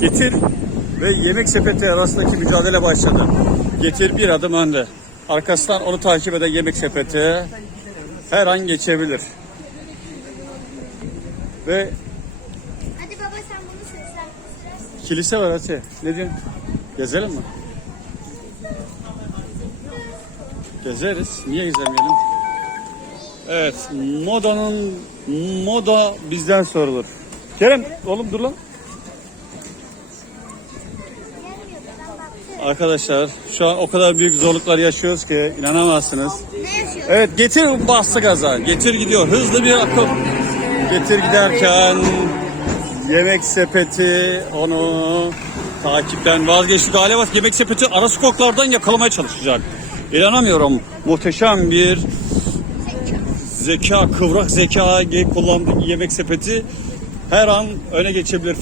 Getir ve yemek sepeti arasındaki mücadele başladı. Getir bir adım önde. Arkasından onu takip eden yemek sepeti her an geçebilir. Ve Hadi baba sen bunu sürersin. kilise var Ati. Ne diyorsun? Gezelim mi? Gezeriz. Niye gezemeyelim? Evet. Modanın moda bizden sorulur. Kerem oğlum dur lan. Arkadaşlar şu an o kadar büyük zorluklar yaşıyoruz ki inanamazsınız. Evet getir bastı gaza. Getir gidiyor. Hızlı bir akım. Getir giderken yemek sepeti onu takipten vazgeçti. Galiba yemek sepeti ara sokaklardan yakalamaya çalışacak. İnanamıyorum. Muhteşem bir zeka, kıvrak zeka kullandığı yemek sepeti her an öne geçebilir.